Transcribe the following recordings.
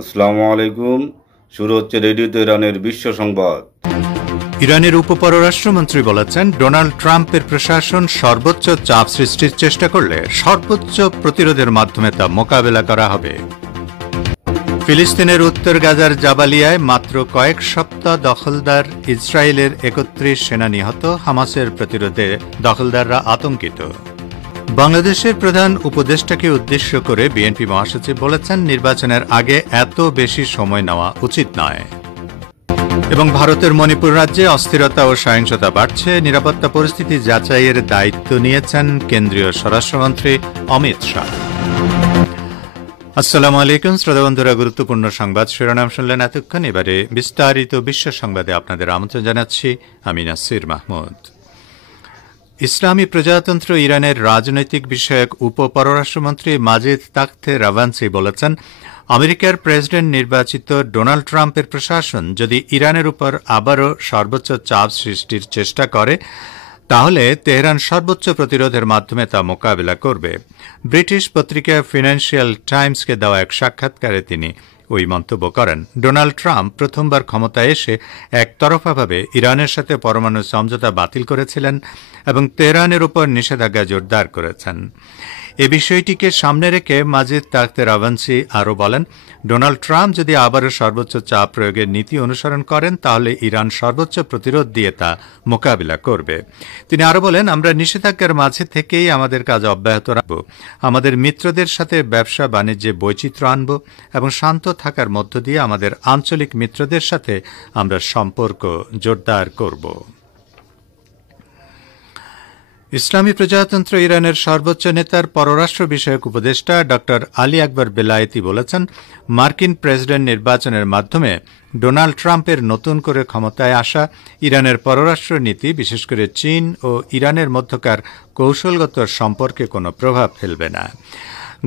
আসসালামু আলাইকুম। শুরু হচ্ছে রেডিও তেহরানের বিশ্ব সংবাদ। ইরানের উপপররাষ্ট্রমন্ত্রী বলেছেন, ডোনাল্ড ট্রাম্পের প্রশাসন সর্বোচ্চ চাপ সৃষ্টির চেষ্টা করলে সর্বোচ্চ প্রতিরোধের মাধ্যমে তা মোকাবেলা করা হবে। ফিলিস্তিনের উত্তর গাজার জাবালিয়ায় মাত্র কয়েক সপ্তাহ দখলদার ইসরায়েলের ৩১ সেনা নিহত, হামাসের প্রতিরোধে দখলদাররা আতঙ্কিত। বাংলাদেশের প্রধান উপদেষ্টাকে উদ্দেশ্য করে বিএনপি মহাসচিব বলেছেন, নির্বাচনের আগে এত বেশি সময় নেওয়া উচিত নয়। এবং ভারতের মণিপুর রাজ্যে অস্থিরতা ও সহিংসতা বাড়ছে, নিরাপত্তা পরিস্থিতি যাচাইয়ের দায়িত্ব নিয়েছেন কেন্দ্রীয় স্বরাষ্ট্রমন্ত্রী অমিত শাহ। আসসালামু আলাইকুম শ্রোতা বন্ধুরা, গুরুত্বপূর্ণ সংবাদ শিরোনাম শুনলেন এতক্ষণ। এবারে বিস্তারিত বিশ্ব সংবাদে আপনাদের আমন্ত্রণ জানাচ্ছি আমি নাসির মাহমুদ। ইসলামী প্রজাতন্ত্র ইরানের রাজনৈতিক বিষয়ক উপপররাষ্ট্রমন্ত্রী মাজিদ তাখতে রাভানসি বলেছেন, আমেরিকার প্রেসিডেন্ট নির্বাচিত ডোনাল্ড ট্রাম্পের প্রশাসন যদি ইরানের উপর আবারও সর্বোচ্চ চাপ সৃষ্টির চেষ্টা করে তাহলে তেহরান সর্বোচ্চ প্রতিরোধের মাধ্যমে তা মোকাবিলা করবে। ব্রিটিশ পত্রিকা ফিনান্সিয়াল টাইমসকে দেওয়া এক সাক্ষাৎকারে তিনি ওই মন্তব্য করেন। ডোনাল্ড ট্রাম্প প্রথমবার ক্ষমতায় এসে একতরফাভাবে ইরানের সাথে পরমাণু সমঝোতা বাতিল করেছিলেন এবং তেহরানের উপর নিষেধাজ্ঞা জোরদার করেছেন। এ বিষয়টিকে সামনে রেখে মাজিদ তাখতে রাভানসি আরও বলেন, ডোনাল্ড ট্রাম্প যদি আবারও সর্বোচ্চ চাপ প্রয়োগের নীতি অনুসরণ করেন তাহলে ইরান সর্বোচ্চ প্রতিরোধ দিয়ে তা মোকাবিলা করবে। তিনি আরও বলেন, আমরা নিষেধাজ্ঞার মাঝে থেকেই আমাদের কাজ অব্যাহত রাখব, আমাদের মিত্রদের সাথে ব্যবসা বাণিজ্যে বৈচিত্র্য আনব এবং শান্ত থাকার মধ্য দিয়ে আমাদের আঞ্চলিক মিত্রদের সাথে আমরা সম্পর্ক জোরদার করব। ইসলামী প্রজাতন্ত্র ইরানের সর্বোচ্চ নেতার পররাষ্ট্র বিষয়ক উপদেষ্টা ড আলী আকবর বেলায়েতি বলেছেন, মার্কিন প্রেসিডেন্ট নির্বাচনের মাধ্যমে ডোনাল্ড ট্রাম্পের নতুন করে ক্ষমতায় আসা ইরানের পররাষ্ট্র নীতি, বিশেষ করে চীন ও ইরানের মধ্যকার কৌশলগত সম্পর্কে কোনো প্রভাব ফেলবে না।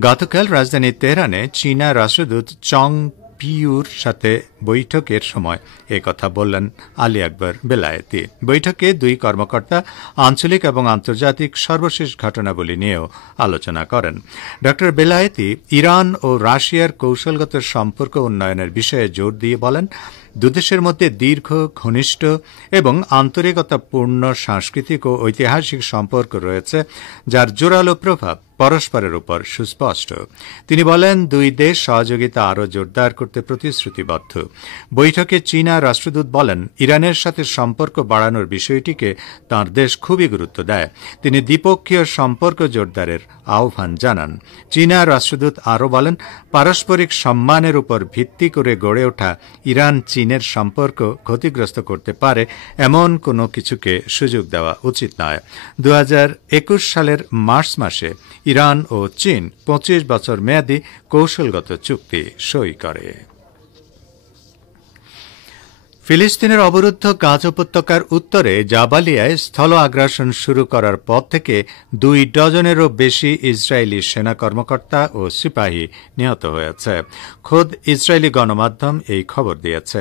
গতকাল রাজধানী তেহরানে চীনা রাষ্ট্রদূত চং পিউর সাথে বৈঠকের সময় একথা বললেন আলী আকবর বেলায়েতি। বৈঠকে দুই কর্মকর্তা আঞ্চলিক এবং আন্তর্জাতিক সর্বশেষ ঘটনাবলী নিয়েও আলোচনা করেন। ড বেলায়েতি ইরান ও রাশিয়ার কৌশলগত সম্পর্ক উন্নয়নের বিষয়ে জোর দিয়ে বলেন, দুদেশের মধ্যে দীর্ঘ, ঘনিষ্ঠ এবং আন্তরিকতাপূর্ণ সাংস্কৃতিক ও ঐতিহাসিক সম্পর্ক রয়েছে, যার জোরালো প্রভাব পরস্পরের উপর সুস্পষ্ট। তিনি বলেন, দুই দেশ সহযোগিতা আরও জোরদার করতে প্রতিশ্রুতিবদ্ধ। বৈঠকে চীনা রাষ্ট্রদূত বলেন, ইরানের সাথে সম্পর্ক বাড়ানোর বিষয়টিকে তাঁর দেশ খুবই গুরুত্ব দেয়। তিনি দ্বিপক্ষীয় সম্পর্ক জোরদারের আহ্বান জানান। চীনা রাষ্ট্রদূত আরও বলেন, পারস্পরিক সম্মানের উপর ভিত্তি করে গড়ে ওঠা ইরান চীনের সম্পর্ক ক্ষতিগ্রস্ত করতে পারে এমন কোনো কিছুকে সুযোগ দেওয়া উচিত নয়। 2021 সালের মার্চ মাসে ইরান ও চীন 25 বছর মেয়াদী কৌশলগত চুক্তি সই করে। ফিলিস্তিনের অবরুদ্ধ গাজা উপত্যকার উত্তরে জাবালিয়ায় স্থল আগ্রাসন শুরু করার পর থেকে 2 ডজনেরও বেশি ইসরায়েলি সেনা কর্মকর্তা ও সিপাহী নিহত হয়েছে। খোদ ইসরায়েলি গণমাধ্যম এই খবর দিয়েছে।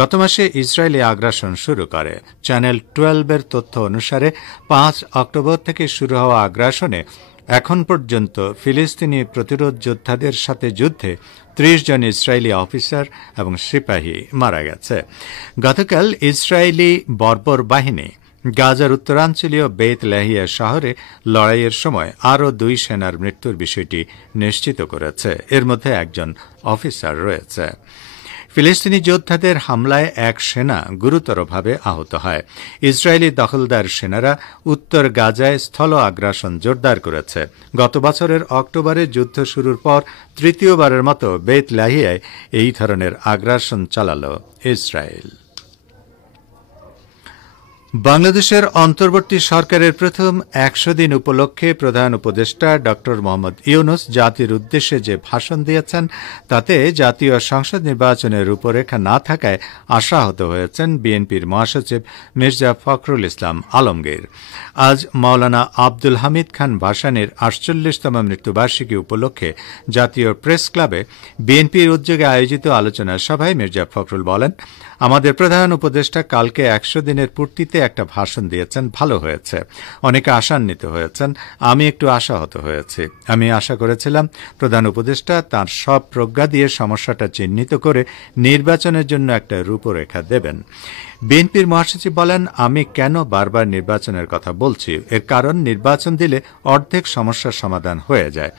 গত মাসে ইসরায়েলি আগ্রাসন শুরু করে। চ্যানেল 12-এর তথ্য অনুসারে 5 অক্টোবর থেকে শুরু হওয়া আগ্রাসনে এখন পর্যন্ত ফিলিস্তিনি প্রতিরোধ যোদ্ধাদের সাথে যুদ্ধে 30 জন ইসরায়েলি অফিসার এবং সিপাহী মারা গেছে। গতকাল ইসরায়েলি বর্বর বাহিনী গাজার উত্তরাঞ্চলীয় বেত লাহিয়া শহরে লড়াইয়ের সময় আরও 2 সেনার মৃত্যুর বিষয়টি নিশ্চিত করেছে। এর মধ্যে একজন অফিসার রয়েছে। ফিলিস্তিনি যোদ্ধাদের হামলায় এক সেনা গুরুতরভাবে আহত হয়। ইসরায়েলি দখলদার সেনারা উত্তর গাজায় স্থল আগ্রাসন জোরদার করেছে। গত বছরের অক্টোবরে যুদ্ধ শুরুর পর তৃতীয়বারের মতো বেত লাহিয়ায় এই ধরনের আগ্রাসন চালাল ইসরায়েল। বাংলাদেশের অন্তর্বর্তী সরকারের প্রথম 100 দিন উপলক্ষে প্রধান উপদেষ্টা ড মোহাম্মদ ইউনূস জাতির উদ্দেশ্যে যে ভাষণ দিয়েছেন তাতে জাতীয় সংসদ নির্বাচনের রূপরেখা না থাকায় আশাহত হয়েছেন বিএনপির মহাসচিব মির্জা ফখরুল ইসলাম আলমগীর। আজ মাওলানা আব্দুল হামিদ খান ভাসানীর 48তম মৃত্যুবার্ষিকী উপলক্ষে জাতীয় প্রেস ক্লাবে বিএনপির উদ্যোগে আয়োজিত আলোচনা সভায় মির্জা ফখরুল বলেন, আমাদের প্রধান উপদেষ্টা কালকে 100 দিনের পূর্তিতে একটা ভাষণ দিয়েছেন, ভালো হয়েছে, অনেকে আশান্বিত হয়েছেন, আমি একটু আশাহত হয়েছি। আমি আশা করেছিলাম প্রধান উপদেষ্টা তাঁর সব প্রজ্ঞা দিয়ে সমস্যাটা চিহ্নিত করে নির্বাচনের জন্য একটা রূপরেখা দেবেন। বিএনপির মহাসচিব বলেন, আমি কেন বারবার নির্বাচনের কথা বলছি, এর কারণ নির্বাচন দিলে অর্ধেক সমস্যার সমাধান হয়ে যায়।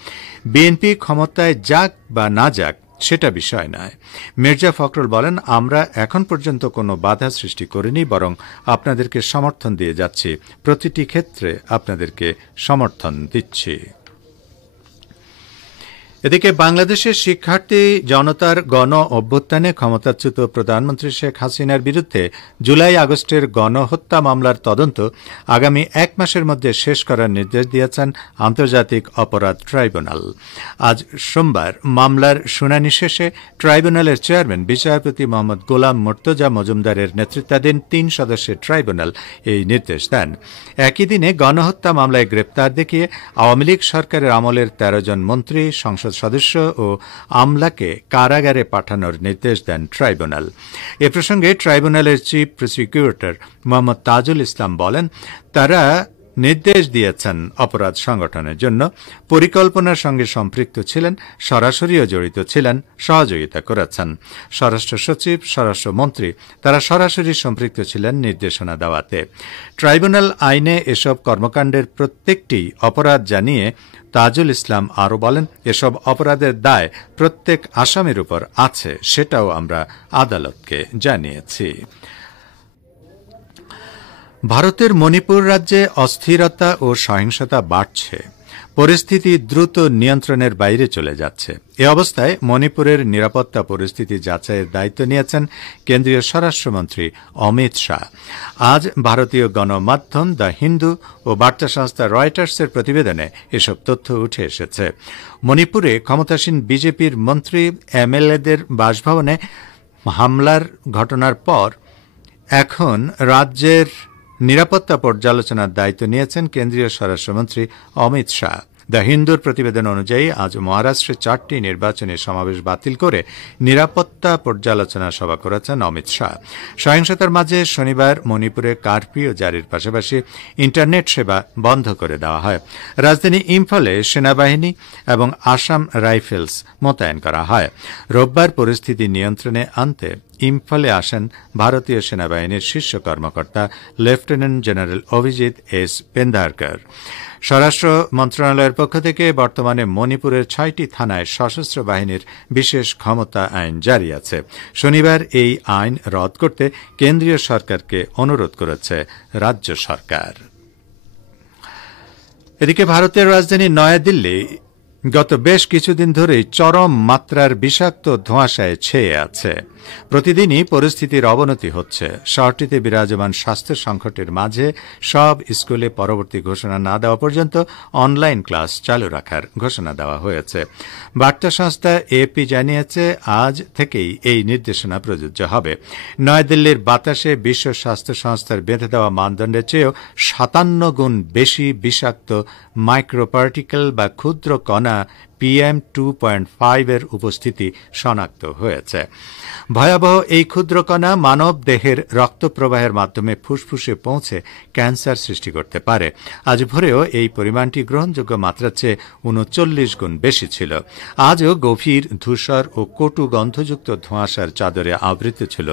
বিএনপি ক্ষমতায় যাক বা না যাক সেটা বিষয় নয়। মির্জা ফখরুল বলেন, আমরা এখন পর্যন্ত কোনো বাধা সৃষ্টি করিনি, বরং আপনাদেরকে সমর্থন দিয়ে যাচ্ছি, প্রতিটি ক্ষেত্রে আপনাদেরকে সমর্থন দিচ্ছি। এদিকে বাংলাদেশের শিক্ষার্থী জনতার গণ অভ্যুত্থানে ক্ষমতাচ্যুত প্রধানমন্ত্রী শেখ হাসিনার বিরুদ্ধে জুলাই আগস্টের গণহত্যা মামলার তদন্ত আগামী 1 মাসের মধ্যে শেষ করার নির্দেশ দিয়েছেন আন্তর্জাতিক অপরাধ ট্রাইব্যুনাল। আজ সোমবার মামলার শুনানি শেষে ট্রাইব্যুনালের চেয়ারম্যান বিচারপতি মোহাম্মদ গোলাম মুর্তজা মজুমদারের নেতৃত্বাধীন 3 সদস্যের ট্রাইব্যুনাল এই নির্দেশ দেন। একই দিনে গণহত্যা মামলায় গ্রেপ্তার দেখিয়ে আওয়ামী লীগ সরকারের আমলের 13 জন মন্ত্রী, সংসদ সদস্য ও আমলাকে কারাগারে পাঠানোর নির্দেশ দেন ট্রাইব্যুনাল। এ প্রসঙ্গে ট্রাইব্যুনালের চিফ প্রসিকিউটর মোহাম্মদ তাজুল ইসলাম বলেন, তারা নির্দেশ দিয়েছেন অপরাধ সংগঠনের জন্য, পরিকল্পনার সঙ্গে সম্পৃক্ত ছিলেন, সরাসরিও জড়িত ছিলেন, সহযোগিতা করেছেন। স্বরাষ্ট্র সচিব, স্বরাষ্ট্রমন্ত্রী তারা সরাসরি সম্পৃক্ত ছিলেন নির্দেশনা দেওয়াতে। ট্রাইব্যুনাল আইনে এসব কর্মকাণ্ডের প্রত্যেকটি অপরাধ জানিয়ে তাজুল ইসলাম আরও বলেন, এসব অপরাধের দায় প্রত্যেক আসামির উপর আছে, সেটাও আমরা আদালতকে জানিয়েছি। ভারতের মণিপুর রাজ্যে অস্থিরতা ও সহিংসতা বাড়ছে, পরিস্থিতি দ্রুত নিয়ন্ত্রণের বাইরে চলে যাচ্ছে। এ অবস্থায় মণিপুরের নিরাপত্তা পরিস্থিতি যাচাইয়ের দায়িত্ব নিয়েছেন কেন্দ্রীয় স্বরাষ্ট্রমন্ত্রী অমিত শাহ। আজ ভারতীয় গণমাধ্যম দ্য হিন্দু ও বার্তা সংস্থা রয়টার্সের প্রতিবেদনে এসব তথ্য উঠে এসেছে। মণিপুরে ক্ষমতাসীন বিজেপির মন্ত্রী, এমএলএদের বাসভবনে হামলার ঘটনার পর এখন রাজ্যের নিরাপত্তা পর্যালোচনার দায়িত্ব নিয়েছেন কেন্দ্রীয় স্বরাষ্ট্রমন্ত্রী অমিত শাহ। দ্য হিন্দুর প্রতিবেদন অনুযায়ী আজ মহারাষ্ট্রে 4টি নির্বাচনী সমাবেশ বাতিল করে নিরাপত্তা পর্যালোচনা সভা করেছেন অমিত শাহ। সহিংসতার মাঝে শনিবার মণিপুরে কারফিউ জারির পাশাপাশি ইন্টারনেট সেবা বন্ধ করে দেওয়া হয়। রাজধানী ইম্ফলে সেনাবাহিনী এবং আসাম রাইফেলস মোতায়েন করা হয়। রোববার পরিস্থিতি নিয়ন্ত্রণে আনতে ইম্ফলে আসেন ভারতীয় সেনাবাহিনীর শীর্ষ কর্মকর্তা লেফটেন্যান্ট জেনারেল অভিজিৎ এস পেন্দারকর। স্বরাষ্ট্র মন্ত্রণালয়ের পক্ষ থেকে বর্তমানে মণিপুরের 6টি থানায় সশস্ত্র বাহিনীর বিশেষ ক্ষমতা আইন জারি আছে। শনিবার এই আইন রদ করতে কেন্দ্রীয় সরকারকে অনুরোধ করেছে রাজ্য সরকার। এদিকে ভারতের রাজধানী নয়াদিল্লি গত বেশ কিছুদিন ধরেই চরম মাত্রার বিষাক্ত ধোঁয়াশায় ছেয়ে আছে। প্রতিদিনই পরিস্থিতির অবনতি হচ্ছে। শহরটিতে বিরাজমান স্বাস্থ্য সংকটের মাঝে সব স্কুলে পরবর্তী ঘোষণা না দেওয়া পর্যন্ত অনলাইন ক্লাস চালু রাখার ঘোষণা দেওয়া হয়েছে। বার্তা সংস্থা এপি জানিয়েছে, আজ থেকেই এই নির্দেশনা প্রযোজ্য হবে। নয়াদিল্লির বাতাসে বিশ্ব স্বাস্থ্য সংস্থার বেঁধে দেওয়া মানদণ্ডের চেয়েও 57 গুণ বেশি বিষাক্ত মাইক্রোপার্টিকেল বা ক্ষুদ্র কণা PM2.5 এর উপস্থিতি শনাক্ত হয়েছে। ভয়াবহ এই ক্ষুদ্রকণা মানব দেহের রক্ত প্রবাহের মাধ্যমে ফুসফুসে পৌঁছে ক্যান্সার সৃষ্টি করতে পারে। আজ ভোরেও এই পরিমাণটি গ্রহণযোগ্য মাত্রার চেয়ে 39 গুণ বেশি ছিল। আজও গভীর ধূসর ও কটু গন্ধযুক্ত ধোঁয়াশার চাদরে আবৃত ছিল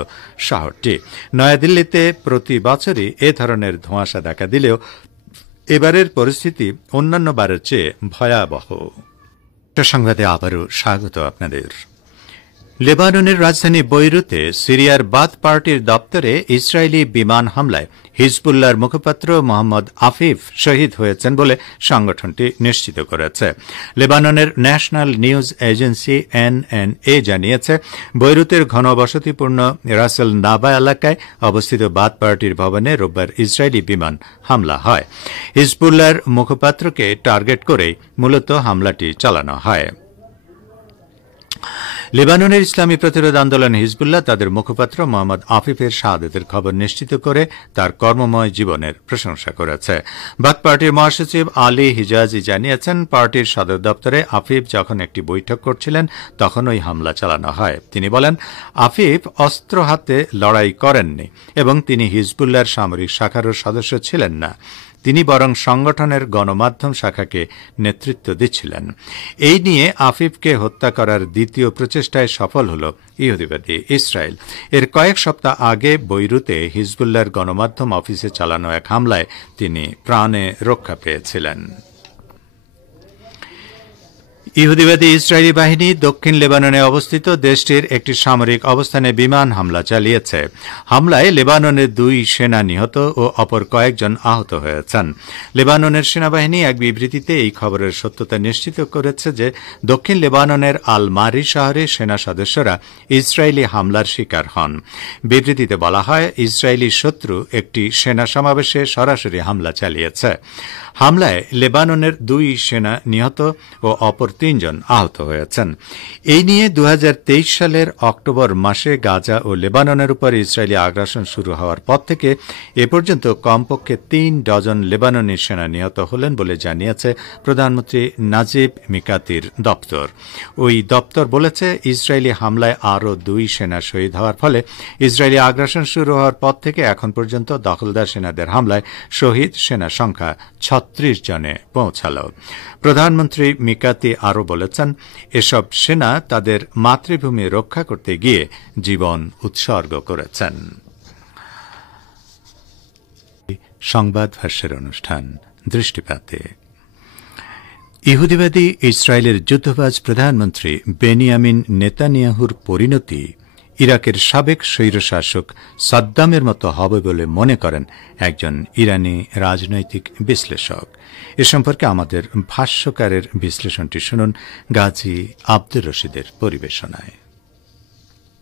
শহরটি। নয়াদিল্লিতে প্রতি বছরই এ ধরনের ধোঁয়াশা দেখা দিলেও এবারের পরিস্থিতি অন্যান্য বারের চেয়ে ভয়াবহ। সংবাদে আবারও স্বাগত আপনাদের। লেবাননের রাজধানী বৈরুতে সিরিয়ার বাথ পার্টির দপ্তরে ইসরায়েলি বিমান হামলায় হিজবুল্লাহর মুখপাত্র মোহাম্মদ আফিফ শহীদ হয়েছেন বলে সংগঠনটি নিশ্চিত করেছে। লেবাননের ন্যাশনাল নিউজ এজেন্সি NNA জানিয়েছে, বৈরুতের ঘনবসতিপূর্ণ রাসেল নাবা এলাকায় অবস্থিত বাথ পার্টির ভবনে রোববার ইসরায়েলি বিমান হামলা হয়। হিজবুল্লাহর মুখপাত্রকে টার্গেট করেই মূলত হামলাটি চালানো হয়। লেবাননের ইসলামী প্রতিরোধ আন্দোলন হিজবুল্লাহ তাদের মুখপাত্র মোহাম্মদ আফিফের শাহাদাতের খবর নিশ্চিত করে তার কর্মময় জীবনের প্রশংসা করেছে। বাথ পার্টির মহাসচিব আলী হিজাজি জানিয়েছেন, পার্টির সদর দপ্তরে আফিফ যখন একটি বৈঠক করছিলেন তখন ওই হামলা চালানো হয়। তিনি বলেন, আফিফ অস্ত্র হাতে লড়াই করেননি এবং তিনি হিজবুল্লাহর সামরিক শাখারও সদস্য ছিলেন না। তিনি বরং সংগঠনের গণমাধ্যম শাখাকে নেতৃত্ব দিচ্ছিলেন। এই নিয়ে আফিফকে হত্যা করার দ্বিতীয় প্রচেষ্টায় সফল হল ইহুদিবাদী ইসরায়েল। এর কয়েক সপ্তাহ আগে বৈরুতে হিজবুল্লাহর গণমাধ্যম অফিসে চালানো এক হামলায় তিনি প্রাণে রক্ষা পেয়েছিলেন। ইহুদিবাদী ইসরায়েলি বাহিনী দক্ষিণ লেবাননে অবস্থিত দেশটির একটি সামরিক অবস্থানে বিমান হামলা চালিয়েছে। হামলায় লেবাননের 2 সেনা নিহত ও অপর কয়েকজন আহত হয়েছেন। লেবাননের সেনাবাহিনী এক বিবৃতিতে এই খবরের সত্যতা নিশ্চিত করেছে যে দক্ষিণ লেবাননের আল মারি শহরে সেনা সদস্যরা ইসরায়েলি হামলার শিকার হন। বিবৃতিতে বলা হয়, ইসরায়েলি শত্রু একটি সেনা সমাবেশে সরাসরি হামলা চালিয়েছে। হামলায় লেবাননের 2 সেনা নিহত ও অপর 3 জন আহত হয়েছেন। এই নিয়ে 2023 সালের অক্টোবর মাসে গাজা ও লেবাননের উপর ইসরায়েলি আগ্রাসন শুরু হওয়ার পর থেকে এ পর্যন্ত কমপক্ষে 3 ডজন লেবাননি সেনা নিহত হলেন বলে জানিয়েছে প্রধানমন্ত্রী নাজিব মিকাতির দপ্তর। ওই দপ্তর বলেছে, ইসরায়েলি হামলায় আরও 2 সেনা শহীদ হওয়ার ফলে ইসরায়েলি আগ্রাসন শুরু হওয়ার পর থেকে এখন পর্যন্ত দখলদার সেনাদের হামলায় শহীদ সেনা সংখ্যা 36 জনে পৌঁছাল। প্রধানমন্ত্রী মিকাতি আরও বলেছেন, এসব সেনা তাদের মাতৃভূমি রক্ষা করতে গিয়ে জীবন উৎসর্গ করেছেন। সংবাদ ভাষ্যের অনুষ্ঠান দৃষ্টিপাতে ইহুদিবাদী ইসরায়েলের যুদ্ধবাজ প্রধানমন্ত্রী বেনিয়ামিন নেতানিয়াহুর পরিণতি ইরাকের সাবেক স্বৈরশাসক সাদ্দামের মতো হবে বলে মনে করেন একজন ইরানি রাজনৈতিক বিশ্লেষক। এ সম্পর্কে আমাদের ভাষ্যকারের বিশ্লেষণটি শুনুন গাজী আব্দুর রশিদের পরিবেশনায়।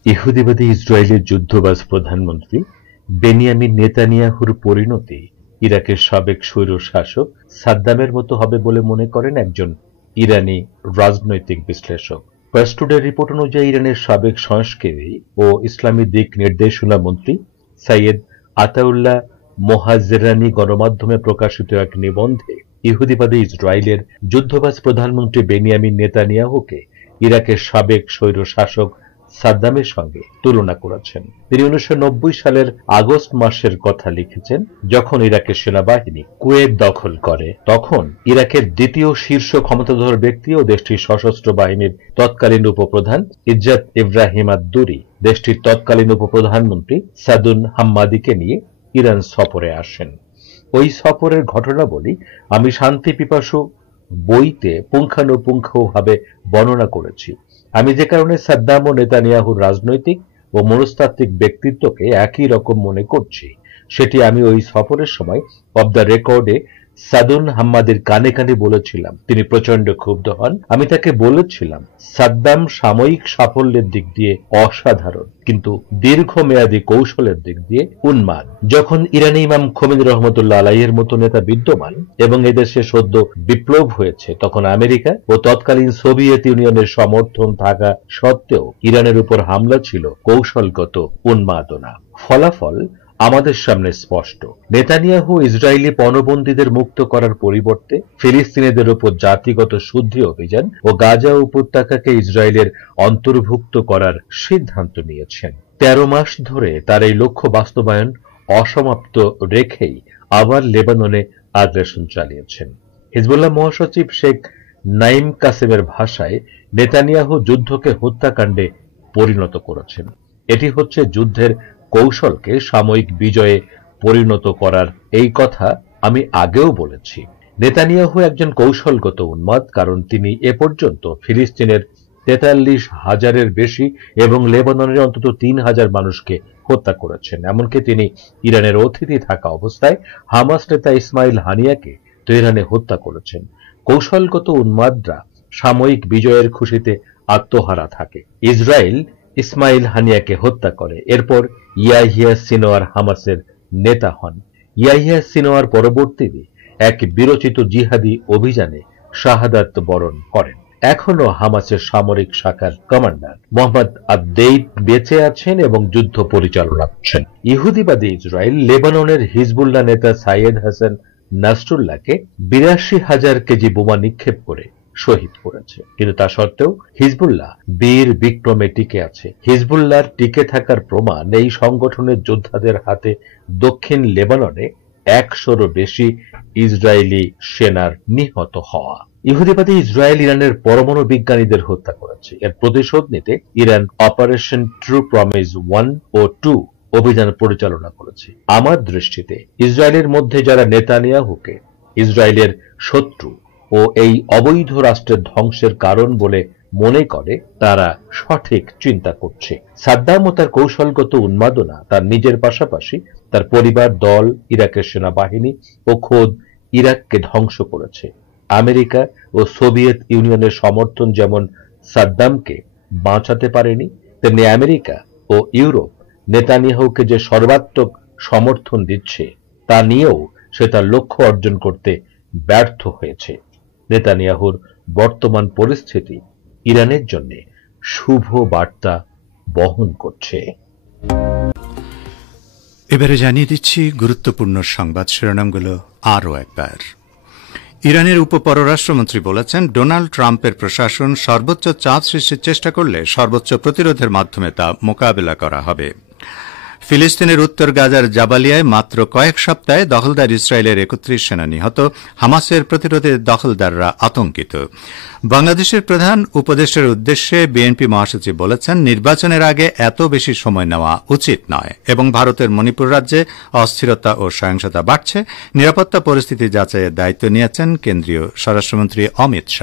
ইহুদিবাদী ইসরায়েলের যুদ্ধবাজ প্রধানমন্ত্রী বেনিয়ামিন নেতানিয়াহুর পরিণতি ইরাকের সাবেক স্বৈরশাসক সাদ্দামের মতো হবে বলে মনে করেন একজন ইরানি রাজনৈতিক বিশ্লেষক। প্রেস টুডে রিপোর্ট অনুযায়ী ইরানের সাবেক সংস্কৃতি ও ইসলামী দিক নির্দেশনা মন্ত্রী সৈয়দ আতাউল্লাহ মোহাজেরানি গণমাধ্যমে প্রকাশিত এক নিবন্ধে ইহুদিবাদী ইসরায়েলের যুদ্ধবাজ প্রধানমন্ত্রী বেনিয়ামিন নেতানিয়াহুকে ইরাকের সাবেক স্বৈরশাসক সাদ্দামের সঙ্গে তুলনা করেছেন। তিনি 1990 সালের আগস্ট মাসের কথা লিখেছেন, যখন ইরাকের সেনাবাহিনী কুয়েত দখল করে তখন ইরাকের দ্বিতীয় শীর্ষ ক্ষমতাধর ব্যক্তি ও দেশটির সশস্ত্র বাহিনীর তৎকালীন উপপ্রধান ইজ্জাত ইব্রাহিম আদ-দুরি দেশটির তৎকালীন উপপ্রধানমন্ত্রী সাদুন হাম্মাদিকে নিয়ে ইরান সফরে আসেন। ওই সফরের ঘটনাবলী আমি শান্তি পিপাসু বইতে পুঙ্খানুপুঙ্খভাবে বর্ণনা করেছি। আমি যে কারণে সাদ্দাম ও নেতানিয়াহুর রাজনৈতিক ও মনস্তাত্ত্বিক ব্যক্তিত্বকে একই রকম মনে করছি, সেটি আমি ওই সফরের সময় অব দ্য রেকর্ডে সাদুন হাম্মাদের কানে কানে বলেছিলাম। তিনি প্রচন্ড ক্ষুব্ধ হন। আমি তাকে বলেছিলাম, সাদ্দাম সাময়িক সাফল্যের দিক দিয়ে অসাধারণ, কিন্তু দীর্ঘমেয়াদী কৌশলের দিক দিয়ে উন্মাদ। যখন ইরানি ইমাম খোমেনি রহমতুল্লাহ আলাইহির মতো নেতা বিদ্যমান এবং এদেশে সদ্য বিপ্লব হয়েছে, তখন আমেরিকা ও তৎকালীন সোভিয়েত ইউনিয়নের সমর্থন থাকা সত্ত্বেও ইরানের উপর হামলা ছিল কৌশলগত উন্মাদনা। ফলাফল আমাদের সামনে স্পষ্ট। নেতানিয়াহু ইসরায়েলি পণবন্দীদের মুক্ত করার পরিবর্তে ফিলিস্তিনিদের উপর জাতিগত শুদ্ধি অভিযান ও গাজা উপত্যকাকে ইসরায়েলের অন্তর্ভুক্ত করার সিদ্ধান্ত নিয়েছেন। 13 মাস ধরে তার এই লক্ষ্য বাস্তবায়ন অসমাপ্ত রেখেই আবার লেবাননে আগ্রাসন চালিয়েছেন। হিজবুল্লাহ মহাসচিব শেখ নাইম কাসেমের ভাষায়, নেতানিয়াহু যুদ্ধকে হত্যাকাণ্ডে পরিণত করেছেন। এটি হচ্ছে যুদ্ধের কৌশলকে সাময়িক বিজয়ে পরিণত করার। এই কথা আমি আগেও বলেছি। নেতানিয়াহু একজন কৌশলগত উন্মাদ, কারণ তিনি এ পর্যন্ত ফিলিস্তিনের 43,000-এর বেশি এবং লেবাননের অন্তত 3,000 মানুষকে হত্যা করেছেন। এমনকি তিনি ইরানের অতিথি থাকা অবস্থায় হামাস নেতা ইসমাইল হানিয়াকে তেহরানে হত্যা করেছেন। কৌশলগত উন্মাদরা সাময়িক বিজয়ের খুশিতে আত্মহারা থাকে। ইসরায়েল ইসমাইল হানিয়াকে হত্যা করে। এরপর ইয়াহিয়া সিনোয়ার হামাসের নেতা হন। ইয়াহিয়া সিনোয়ার পরবর্তীতে এক বিরচিত জিহাদি অভিযানে শাহাদাত বরণ করেন। এখনো হামাসের সামরিক শাখার কমান্ডার মোহাম্মদ আদ-দেইব বেঁচে আছেন এবং যুদ্ধ পরিচালনা করছেন। ইহুদিবাদী ইসরায়েল লেবাননের হিজবুল্লাহ নেতা সাইয়েদ হাসান নাসরুল্লাহকে ৮২,০০০ কেজি বোমা নিক্ষেপ করে শহীদ করেছে। কিন্তু তা সত্ত্বেও হিজবুল্লাহ বীর বিক্রমে টিকে আছে। হিজবুল্লাহর টিকে থাকার প্রমাণ এই সংগঠনের যোদ্ধাদের হাতে দক্ষিণ লেবাননে ১০০রও বেশি ইসরায়েলি সেনার নিহত হওয়া। ইহুদিবাদী ইসরায়েল ইরানের পরমাণু বিজ্ঞানীদের হত্যা করেছে। এর প্রতিশোধ নিতে ইরান অপারেশন ট্রু প্রমিস 1 ও 2 অভিযান পরিচালনা করেছে। আমার দৃষ্টিতে ইসরায়েলের মধ্যে যারা নেতানিয়াহুকে ইসরায়েলের শত্রু ও এই অবৈধ রাষ্ট্রের ধ্বংসের কারণ বলে মনে করে তারা সঠিক চিন্তা করছে। সাদ্দাম ও তার কৌশলগত উন্মাদনা তার নিজের পাশাপাশি তার পরিবার, দল, ইরাকের সেনাবাহিনী ও খোদ ইরাককে ধ্বংস করেছে। আমেরিকা ও সোভিয়েত ইউনিয়নের সমর্থন যেমন সাদ্দামকে বাঁচাতে পারেনি, তেমনি আমেরিকা ও ইউরোপ নেতানিয়াহুকে যে সর্বাত্মক সমর্থন দিচ্ছে তা নিয়েও সে তার লক্ষ্য অর্জন করতে ব্যর্থ হয়েছে। নেতানিয়াহুর বর্তমান পরিস্থিতি ইরানের জন্য শুভ বার্তা বহন করছে। এবারে জানিয়ে দিচ্ছি গুরুত্বপূর্ণ সংবাদ শিরোনামগুলো আরও একবার। ইরানের উপপররাষ্ট্রমন্ত্রী বলেছেন, ডোনাল্ড ট্রাম্পের প্রশাসন সর্বোচ্চ চাপ সৃষ্টির চেষ্টা করলে সর্বোচ্চ প্রতিরোধের মাধ্যমে তা মোকাবেলা করা হবে। ফিলিস্তিনের উত্তর গাজার জাবালিয়ায় মাত্র কয়েক সপ্তাহে দখলদার ইসরায়েলের ৩১ সেনা নিহত, হামাসের প্রতিরোধে দখলদাররা আতঙ্কিত। বাংলাদেশের প্রধান উপদেষ্টার উদ্দেশ্যে বিএনপি মহাসচিব বলেছেন, নির্বাচনের আগে এত বেশি সময় নেওয়া উচিত নয় এবং ভারতের মণিপুর রাজ্যে অস্থিরতা ও সহিংসতা বাড়ছে। নিরাপত্তা পরিস্থিতি যাচাইয়ের দায়িত্ব নিয়েছেন কেন্দ্রীয় স্বরাষ্ট্রমন্ত্রী অমিত শাহ।